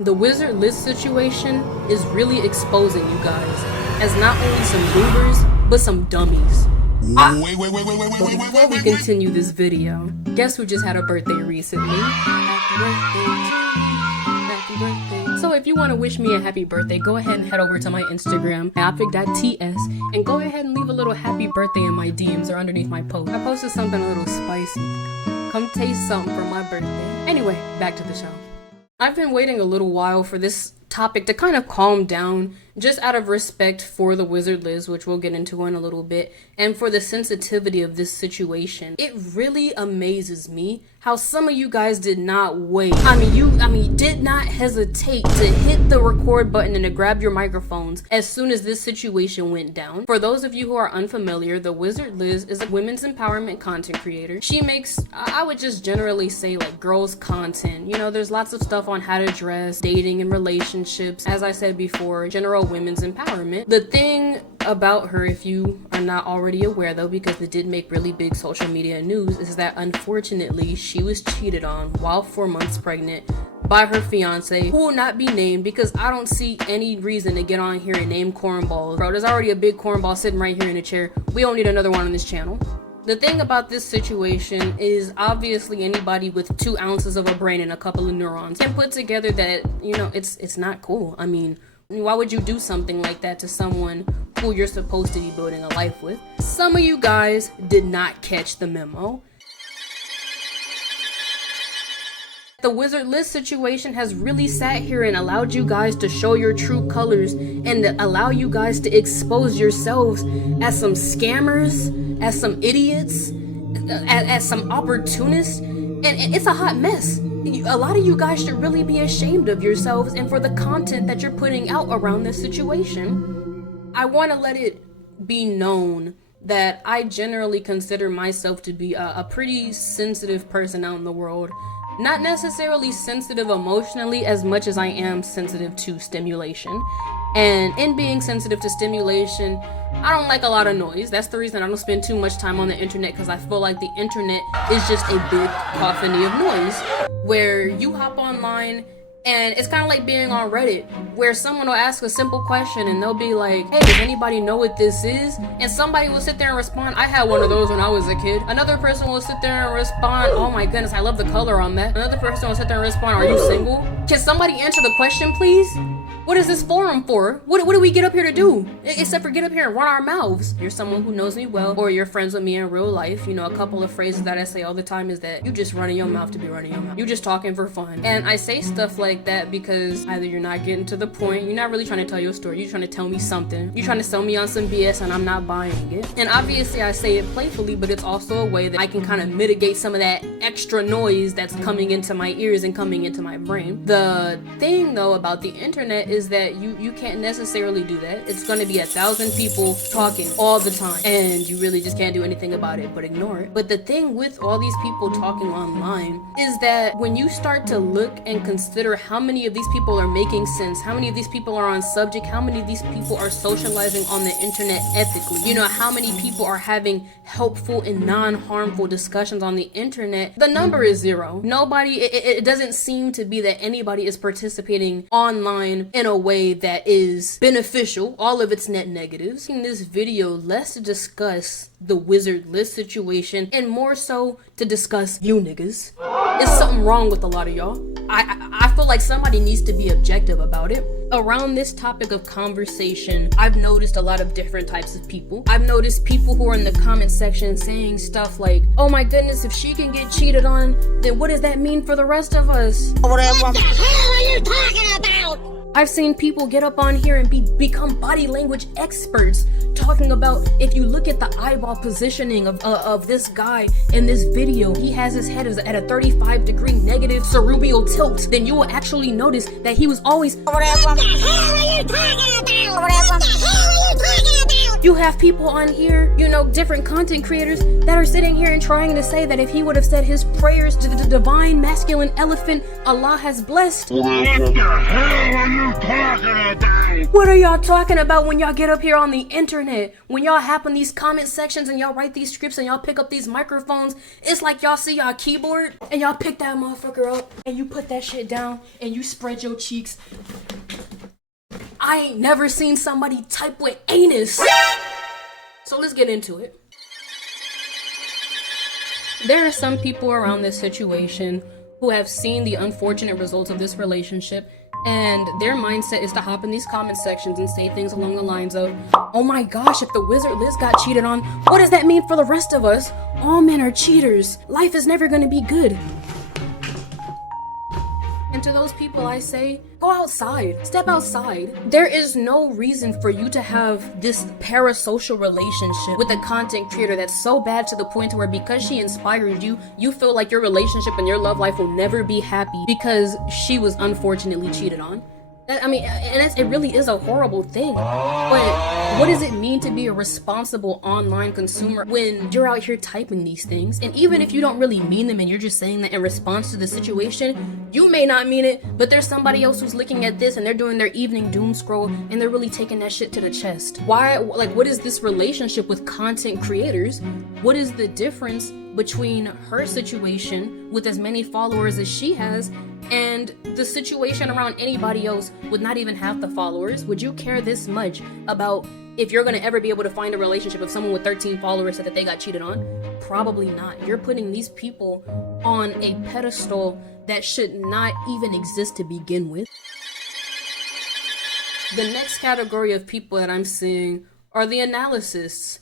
The WizardLiz situation is really exposing you guys as not only some losers, but some dummies. Before we continue this video, guess who just had a birthday recently? Happy birthday. So if you want to wish me a happy birthday, go ahead and head over to my Instagram, optic.ts, and go ahead and leave a little happy birthday in my DMs or underneath my post. I posted something a little spicy. Come taste something for my birthday. Anyway, back to the show. I've been waiting a little while for this topic to kind of calm down, just out of respect for the WizardLiz, which we'll get into in a little bit, and for the sensitivity of this situation. It really amazes me how some of you guys did not wait. Did not hesitate to hit the record button and to grab your microphones as soon as this situation went down. For those of you who are unfamiliar, the WizardLiz is a women's empowerment content creator. She makes, I would just generally say, like, girls content. You know, there's lots of stuff on how to dress, dating and relationships. As I said before, general women's empowerment. The thing about her, if you are not already aware though, because it did make really big social media news, is that unfortunately she was cheated on while 4 months pregnant by her fiance, who will not be named because I don't see any reason to get on here and name cornballs. Bro, there's already a big cornball sitting right here in the chair. We don't need another one on this channel. The thing about this situation is obviously anybody with 2 ounces of a brain and a couple of neurons can put together that, you know, it's not cool. I mean, why would you do something like that to someone who you're supposed to be building a life with? Some of you guys did not catch the memo. The WizardLiz situation has really sat here and allowed you guys to show your true colors and to allow you guys to expose yourselves as some scammers, as some idiots, as some opportunists, and it's a hot mess. A lot of you guys should really be ashamed of yourselves and for the content that you're putting out around this situation. I want to let it be known that I generally consider myself to be a pretty sensitive person out in the world. Not necessarily sensitive emotionally as much as I am sensitive to stimulation. And in being sensitive to stimulation, I don't like a lot of noise. That's the reason I don't spend too much time on the internet, because I feel like the internet is just a big cacophony of noise where you hop online and it's kind of like being on Reddit, where someone will ask a simple question and they'll be like, hey, does anybody know what this is? And somebody will sit there and respond, I had one of those when I was a kid. Another person will sit there and respond, oh my goodness, I love the color on that. Another person will sit there and respond, are you single? Can somebody answer the question, please? What is this forum for? What do we get up here to do? Except for get up here and run our mouths. You're someone who knows me well, or you're friends with me in real life. You know, a couple of phrases that I say all the time is that you just running your mouth to be running your mouth. You just talking for fun. And I say stuff like that because either you're not getting to the point, you're not really trying to tell your story, you're trying to tell me something. You're trying to sell me on some BS and I'm not buying it. And obviously I say it playfully, but it's also a way that I can kind of mitigate some of that extra noise that's coming into my ears and coming into my brain. The thing though about the internet is that you can't necessarily do that. It's going to be 1,000 people talking all the time and you really just can't do anything about it but ignore it. But the thing with all these people talking online is that when you start to look and consider how many of these people are making sense, how many of these people are on subject, how many of these people are socializing on the internet ethically, you know, how many people are having helpful and non-harmful discussions on the internet, the number is 0. Nobody, it doesn't seem to be that anybody is participating online in a way that is beneficial. All of its net negatives. In this video, let's discuss the WizardLiz situation and more so to discuss you niggas. Is something wrong with a lot of y'all? I feel like somebody needs to be objective about it. Around this topic of conversation, I've noticed a lot of different types of people. I've noticed people who are in the comment section saying stuff like, oh my goodness, if she can get cheated on, then what does that mean for the rest of us? What the hell are you talking about? I've seen people get up on here and become body language experts, talking about if you look at the eyeball positioning of this guy in this video, he has his head at a 35-degree negative cerebral tilt, then you will actually notice that he was always, what the hell are you talking about? What the hell are you talking about? You have people on here, you know, different content creators that are sitting here and trying to say that if he would have said his prayers to the divine masculine elephant Allah has blessed. What the hell are you talking about? What are y'all talking about when y'all get up here on the internet? When y'all hop in these comment sections and y'all write these scripts and y'all pick up these microphones, it's like y'all see y'all keyboard and y'all pick that motherfucker up and you put that shit down and you spread your cheeks. I ain't never seen somebody type with anus. So let's get into it. There are some people around this situation who have seen the unfortunate results of this relationship, and their mindset is to hop in these comment sections and say things along the lines of, oh my gosh, if the wizard Liz got cheated on, what does that mean for the rest of us? All men are cheaters. Life is never gonna be good. And to those people I say, go outside, step outside. There is no reason for you to have this parasocial relationship with a content creator that's so bad to the point where because she inspired you, you feel like your relationship and your love life will never be happy because she was unfortunately cheated on. I mean, and it really is a horrible thing. But what does it mean to be a responsible online consumer when you're out here typing these things? And even if you don't really mean them and you're just saying that in response to the situation, you may not mean it, but there's somebody else who's looking at this and they're doing their evening doom scroll and they're really taking that shit to the chest. Why, like, what is this relationship with content creators? What is the difference between her situation with as many followers as she has and the situation around anybody else with not even half the followers? Would you care this much about if you're gonna ever be able to find a relationship if someone with 13 followers said that they got cheated on? Probably not. You're putting these people on a pedestal that should not even exist to begin with. The next category of people that I'm seeing are the Analysists.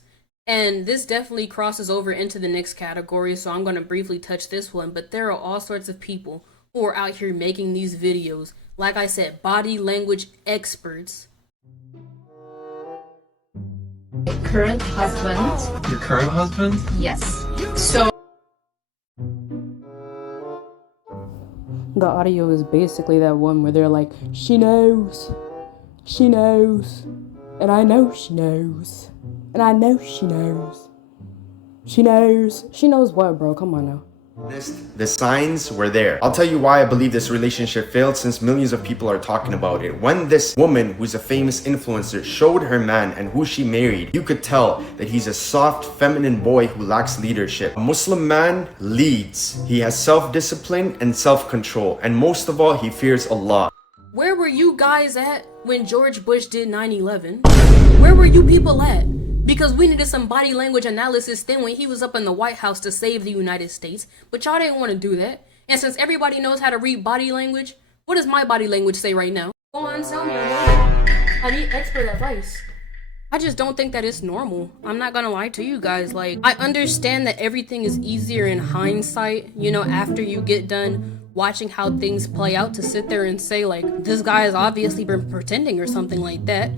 And this definitely crosses over into the next category, so I'm going to briefly touch this one. But there are all sorts of people who are out here making these videos. Like I said, body language experts. My current husband. Your current husband? Yes. So The audio is basically that one where they're like, she knows, and I know she knows. And I know she knows. She knows. She knows what, bro? Come on now. The signs were there. I'll tell you why I believe this relationship failed, since millions of people are talking about it. When this woman, who's a famous influencer, showed her man and who she married, you could tell that he's a soft, feminine boy who lacks leadership. A Muslim man leads. He has self-discipline and self-control. And most of all, he fears Allah. Where were you guys at when George Bush did 9/11? Where were you people at? Because we needed some body language analysis then when he was up in the White House to save the United States. But y'all didn't want to do that. And since everybody knows how to read body language, what does my body language say right now? Go on, tell me. I need expert advice. I just don't think that it's normal. I'm not gonna lie to you guys. Like, I understand that everything is easier in hindsight, you know, after you get done watching how things play out, to sit there and say like, this guy has obviously been pretending or something like that.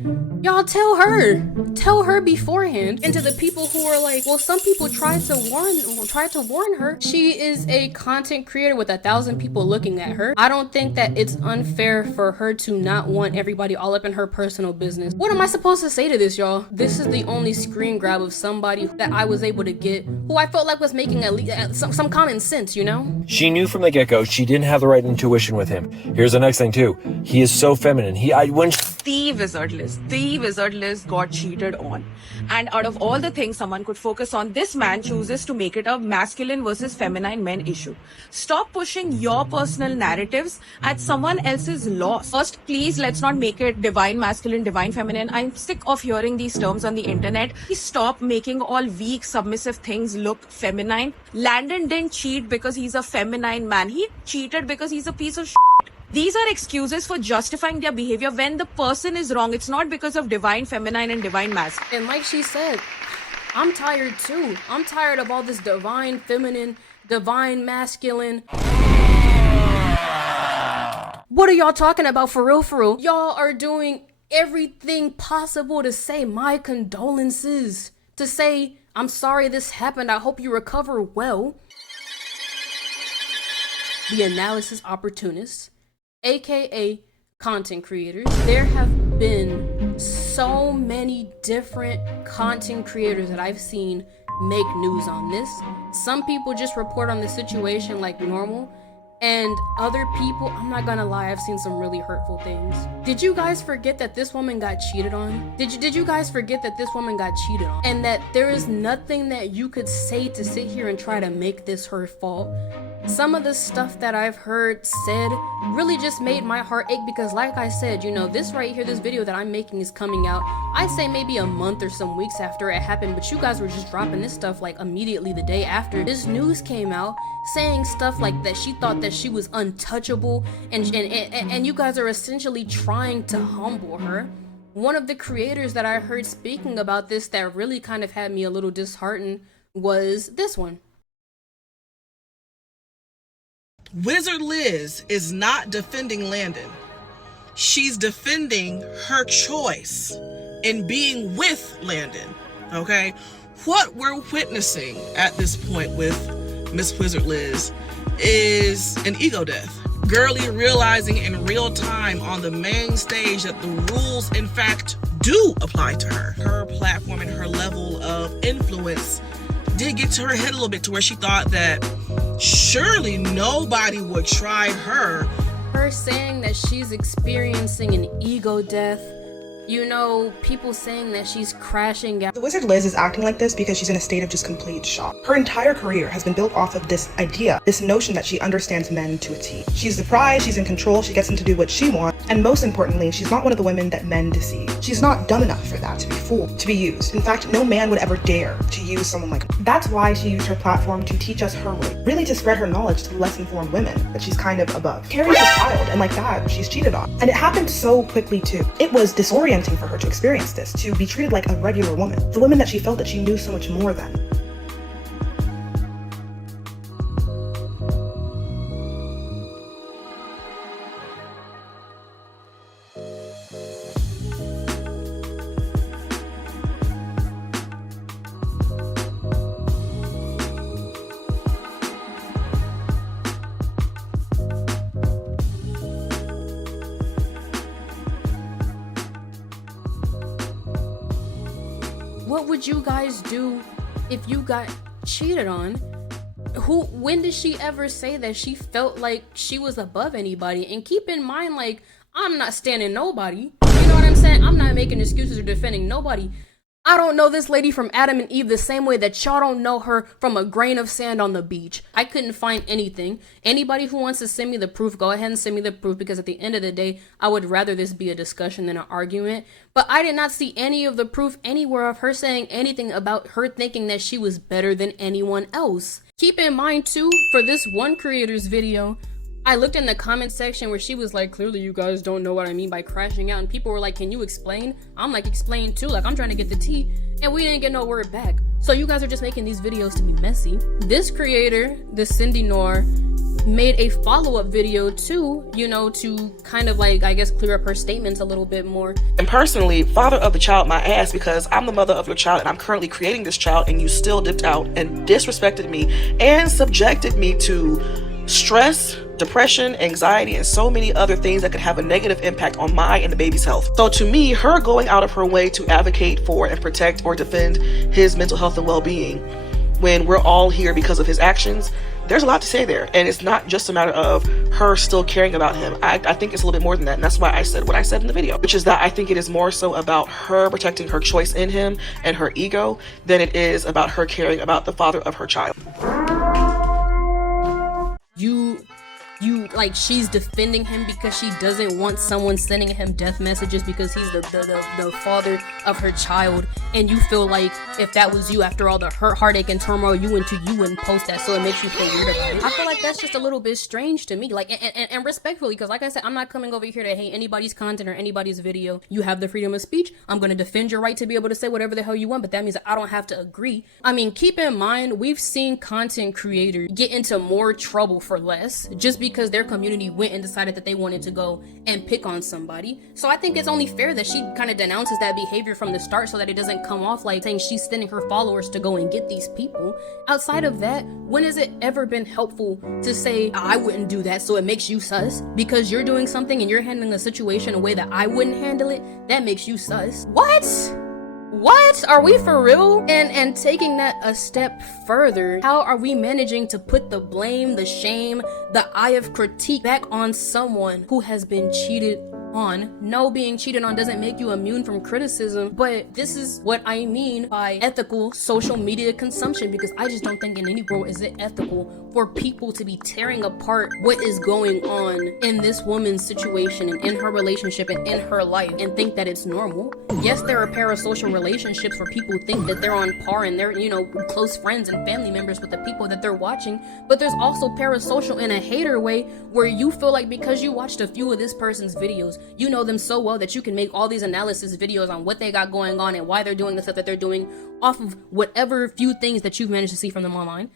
Y'all tell her beforehand. And to the people who are like, well, some people tried to warn her. She is a content creator with 1,000 people looking at her. I don't think that it's unfair for her to not want everybody all up in her personal business. What am I supposed to say to this, y'all? This is the only screen grab of somebody that I was able to get who I felt like was making at least some common sense, you know? She knew from the get-go she didn't have the right intuition with him. Here's the next thing too. He is so feminine. TheWizardLiz got cheated on. And out of all the things someone could focus on, this man chooses to make it a masculine versus feminine men issue. Stop pushing your personal narratives at someone else's loss. First, please, let's not make it divine masculine, divine feminine. I'm sick of hearing these terms on the internet. Please stop making all weak, submissive things look feminine. Landon didn't cheat because he's a feminine man. He cheated because he's a piece of shit. These are excuses for justifying their behavior when the person is wrong. It's not because of divine feminine and divine masculine. And like she said, I'm tired too. I'm tired of all this divine feminine, divine masculine. What are y'all talking about for real, for real? Y'all are doing everything possible to say my condolences, to say I'm sorry this happened, I hope you recover well. The Analysis Opportunists, aka content creators, there have been so many different content creators that I've seen make news on this. Some people just report on the situation like normal, and other people, I'm not gonna lie, I've seen some really hurtful things. Did you guys forget that this woman got cheated on? Did you guys forget that this woman got cheated on? And that there is nothing that you could say to sit here and try to make this her fault? Some of the stuff that I've heard said really just made my heart ache, because like I said, you know, this right here, this video that I'm making is coming out, I'd say maybe a month or some weeks after it happened, but you guys were just dropping this stuff like immediately the day after. This news came out saying stuff like that she thought that she was untouchable, and you guys are essentially trying to humble her. One of the creators that I heard speaking about this that really kind of had me a little disheartened was this one. WizardLiz is not defending Landon. She's defending her choice in being with Landon, okay? What we're witnessing at this point with Miss WizardLiz is an ego death. Girlie realizing in real time on the main stage that the rules, in fact, do apply to her. Her platform and her level of influence did get to her head a little bit, to where she thought that surely nobody would try her. Her saying that she's experiencing an ego death, you know, people saying that she's crashing out. The WizardLiz is acting like this because she's in a state of just complete shock. Her entire career has been built off of this idea, this notion that she understands men to a T. She's the prize, she's in control, she gets them to do what she wants, and most importantly, she's not one of the women that men deceive. She's not dumb enough for that, to be fooled, to be used. In fact, no man would ever dare to use someone like her. That's why she used her platform to teach us her way, really to spread her knowledge to less informed women that she's kind of above. Carrie's a child, and like that, she's cheated on. And it happened so quickly too. It was disorienting for her to experience this, to be treated like a regular woman, the woman that she felt that she knew so much more than. What would you guys do if you got cheated on? When did she ever say that she felt like she was above anybody? And keep in mind, like, I'm not standing nobody. You know what I'm saying? I'm not making excuses or defending nobody. I don't know this lady from Adam and Eve the same way that y'all don't know her from a grain of sand on the beach. I couldn't find anything. Anybody who wants to send me the proof, go ahead and send me the proof, because at the end of the day, I would rather this be a discussion than an argument. But I did not see any of the proof anywhere of her saying anything about her thinking that she was better than anyone else. Keep in mind too, for this one creator's video, I looked in the comment section where she was like, clearly you guys don't know what I mean by crashing out, and people were like, can you explain? I'm like, explain too, like I'm trying to get the tea, and we didn't get no word back. So you guys are just making these videos to be messy. This creator, the Cindy Noir, made a follow-up video too, you know, to kind of like, I guess, clear up her statements a little bit more. And personally, father of the child my ass, because I'm the mother of your child and I'm currently creating this child, and you still dipped out and disrespected me and subjected me to stress, depression, anxiety, and so many other things that could have a negative impact on my and the baby's health. So to me, her going out of her way to advocate for and protect or defend his mental health and well-being when we're all here because of his actions, there's a lot to say there. And it's not just a matter of her still caring about him. I think it's a little bit more than that. And that's why I said what I said in the video, which is that I think it is more so about her protecting her choice in him and her ego than it is about her caring about the father of her child. You like, she's defending him because she doesn't want someone sending him death messages because he's the father of her child, and you feel like if that was you, after all the hurt, heartache, and turmoil you wouldn't post that, so it makes you feel weird about it. I feel like that's just a little bit strange to me, like, and respectfully, because like I said, I'm not coming over here to hate anybody's content or anybody's video. You have the freedom of speech. I'm going to defend your right to be able to say whatever the hell you want, but that means that I don't have to agree. I mean, keep in mind, we've seen content creators get into more trouble for less just because their community went and decided that they wanted to go and pick on somebody. So I think it's only fair that she kind of denounces that behavior from the start so that it doesn't come off like saying she's sending her followers to go and get these people. Outside of that, when has it ever been helpful to say, I wouldn't do that, so it makes you sus? Because you're doing something and you're handling a situation in a way that I wouldn't handle it, that makes you sus. What? Are we for real? And taking that a step further, how are we managing to put the blame, the shame, the eye of critique back on someone who has been cheated on? No, being cheated on doesn't make you immune from criticism, but this is what I mean by ethical social media consumption, because I just don't think in any world is it ethical for people to be tearing apart what is going on in this woman's situation and in her relationship and in her life and think that it's normal. Yes, there are parasocial relationships where people think that they're on par and they're, close friends and family members with the people that they're watching, but there's also parasocial in a hater way where you feel like because you watched a few of this person's videos, you know them so well that you can make all these analysis videos on what they got going on and why they're doing the stuff that they're doing off of whatever few things that you've managed to see from them online.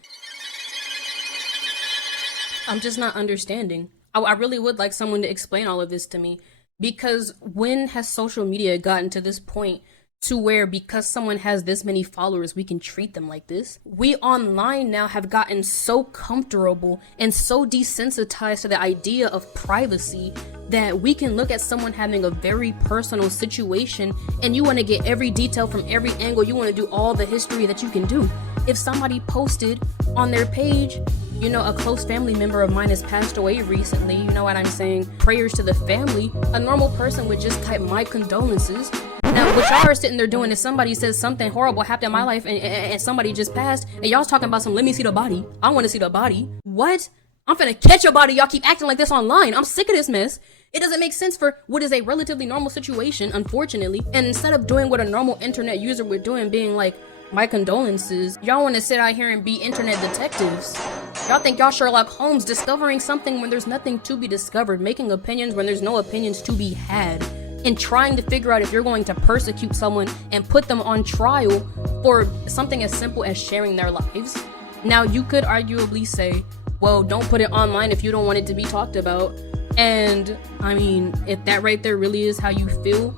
I'm just not understanding. I really would like someone to explain all of this to me, because when has social media gotten to this point to where because someone has this many followers, we can treat them like this? We online now have gotten so comfortable and so desensitized to the idea of privacy that we can look at someone having a very personal situation and you want to get every detail from every angle. You want to do all the history that you can do. If somebody posted on their page, a close family member of mine has passed away recently, you know what I'm saying, prayers to the family, a normal person would just type my condolences. Now, what y'all are sitting there doing is somebody says something horrible happened in my life and somebody just passed, and y'all's talking about some, let me see the body. I want to see the body. What? I'm finna catch a body. Y'all keep acting like this online. I'm sick of this mess. It doesn't make sense for what is a relatively normal situation, unfortunately. And instead of doing what a normal internet user would do and being like, my condolences, y'all want to sit out here and be internet detectives. Y'all think y'all Sherlock Holmes, discovering something when there's nothing to be discovered, making opinions when there's no opinions to be had, and trying to figure out if you're going to persecute someone and put them on trial for something as simple as sharing their lives. Now, you could arguably say, well, don't put it online if you don't want it to be talked about. And I mean, if that right there really is how you feel,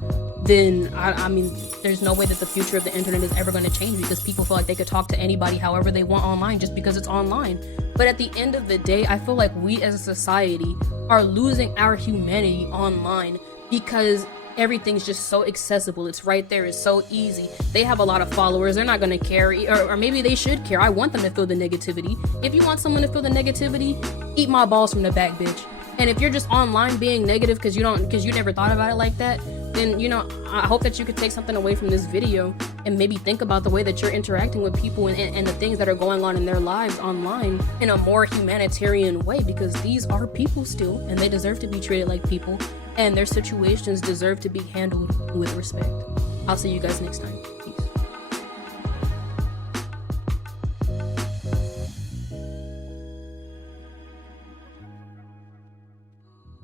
then I mean, there's no way that the future of the internet is ever going to change, because people feel like they could talk to anybody however they want online just because it's online. But at the end of the day, I feel like we as a society are losing our humanity online because everything's just so accessible. It's right there. It's so easy. They have a lot of followers. They're not going to care, or maybe they should care. I want them to feel the negativity. If you want someone to feel the negativity, eat my balls from the back, bitch. And if you're just online being negative because you never thought about it like that, then I hope that you could take something away from this video and maybe think about the way that you're interacting with people and the things that are going on in their lives online in a more humanitarian way, because these are people still, and they deserve to be treated like people, and their situations deserve to be handled with respect. I'll see you guys next time. Peace.